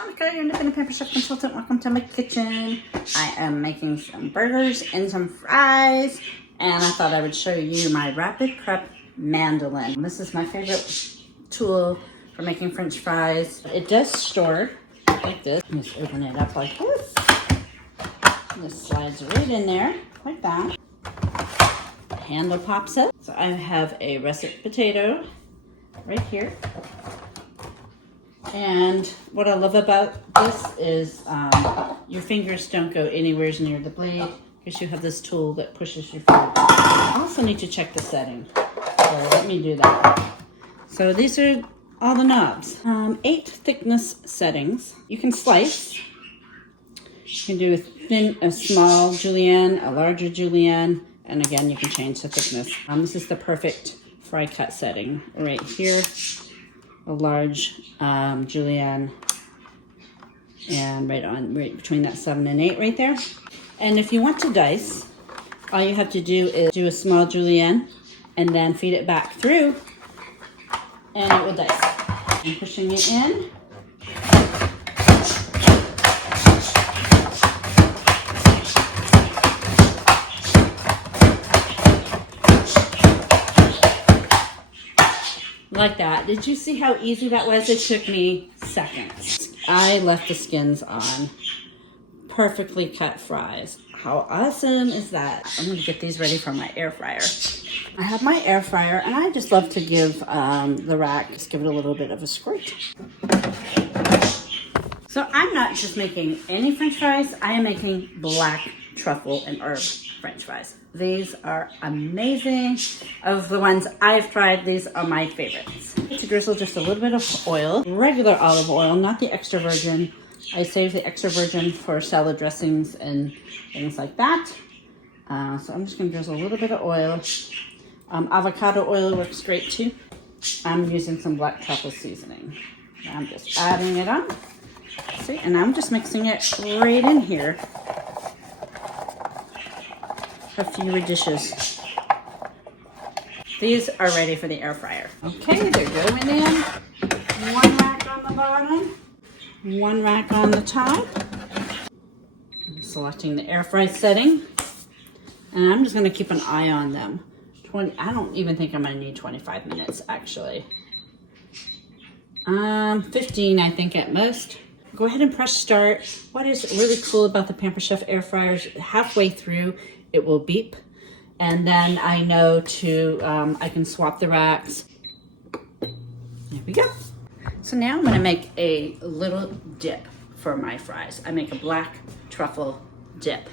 Shanika, your independent pamper chef consultant. Welcome to my kitchen. I am making some burgers and some fries, and I thought I would show you my rapid prep mandolin. This is my favorite tool for making French fries. It does store like this. Just open it up like this. This slides right in there like that. The handle pops up. So I have a russet potato right here. And what I love about this is your fingers don't go anywhere near the blade because you have this tool that pushes your food. I also need to check the setting. So let me do that. So these are all the knobs. 8 thickness settings. You can slice. You can do a small julienne, a larger julienne, and again you can change the thickness. This is the perfect fry cut setting right here. A large julienne, and right between that 7 and 8 right there. And if you want to dice, all you have to do is do a small julienne and then feed it back through and it will dice. I'm pushing it in. Like that. Did you see how easy that was? It took me seconds. I left the skins on. Perfectly cut fries. How awesome is that? I'm gonna get these ready for my air fryer. I have my air fryer and I just love to give the rack, just give it a little bit of a squirt. So I'm not just making any French fries, I am making black truffle and herb French fries. These are amazing. Of the ones I've tried, these are my favorites. To drizzle just a little bit of oil, regular olive oil, not the extra virgin. I save the extra virgin for salad dressings and things like that. So I'm just gonna drizzle a little bit of oil. Avocado oil works great too. I'm using some black truffle seasoning. I'm just adding it on. See, and I'm just mixing it right in here. A few dishes. These are ready for the air fryer. Okay, they're going in. 1 rack on the bottom, 1 rack on the top. I'm selecting the air fry setting, and I'm just going to keep an eye on them. I don't even think I'm going to need 25 minutes actually. 15 I think at most. Go ahead and press start. What is really cool about the Pampered Chef air fryers, halfway through it will beep, and then I know to I can swap the racks. There we go. So now I'm going to make a little dip for my fries. I make a black truffle dip.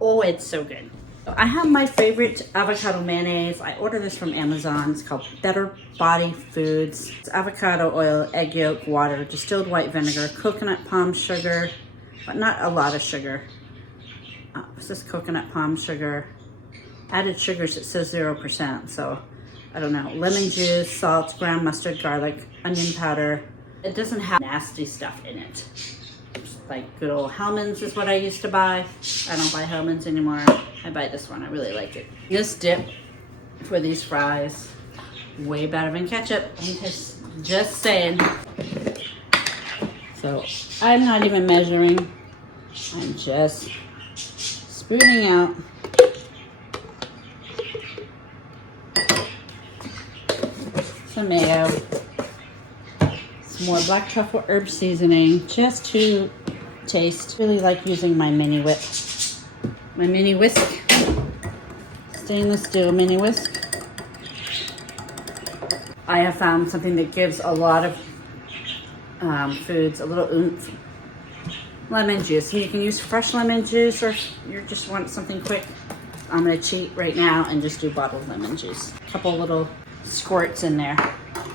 Oh, it's so good. I have my favorite avocado mayonnaise. I order this from Amazon. It's called Better Body Foods. It's avocado oil, egg yolk, water, distilled white vinegar, coconut palm sugar, but not a lot of sugar. This is coconut palm sugar. Added sugars, it says 0%, so I don't know. Lemon juice, salt, ground mustard, garlic, onion powder. It doesn't have nasty stuff in it. It's like good old Hellmann's is what I used to buy. I don't buy Hellmann's anymore. I buy this one, I really like it. This dip for these fries, way better than ketchup. I'm just saying. So I'm not even measuring. I'm just spooning out. Some mayo. Some more black truffle herb seasoning just to taste. Really like using my mini whip. My mini whisk. Stainless steel mini whisk. I have found something that gives a lot of foods a little oomph. Lemon juice. You can use fresh lemon juice, or if you just want something quick, I'm gonna cheat right now and just do bottled lemon juice. A couple little squirts in there.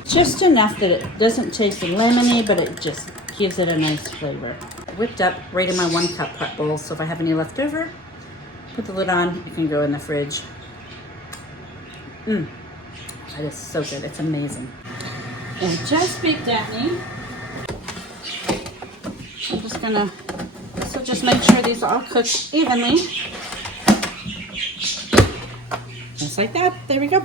Just enough that it doesn't taste lemony, but it just gives it a nice flavor. Whipped up right in my 1 cup prep bowl, so if I have any left over, put the lid on, it can go in the fridge. That is so good, it's amazing. And just beeped at me. I'm just gonna, so just make sure these all cook evenly. Just like that, there we go.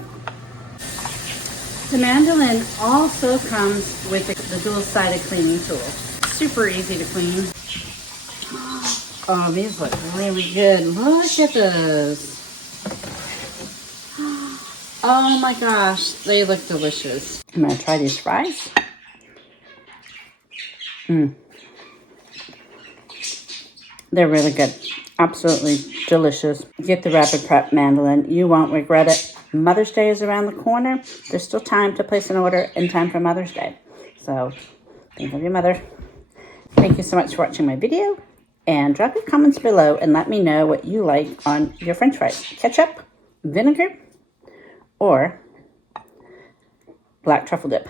The mandolin also comes with the dual-sided cleaning tool. super easy to clean. Oh, these look really good. Look at this. Oh my gosh, they look delicious. I'm gonna try these fries. They're really good. Absolutely delicious. Get the Rapid Prep Mandolin. You won't regret it. Mother's Day is around the corner. There's still time to place an order in time for Mother's Day. So, think of your mother. Thank you so much for watching my video. And drop your comments below and let me know what you like on your french fries. Ketchup, vinegar, or black truffle dip.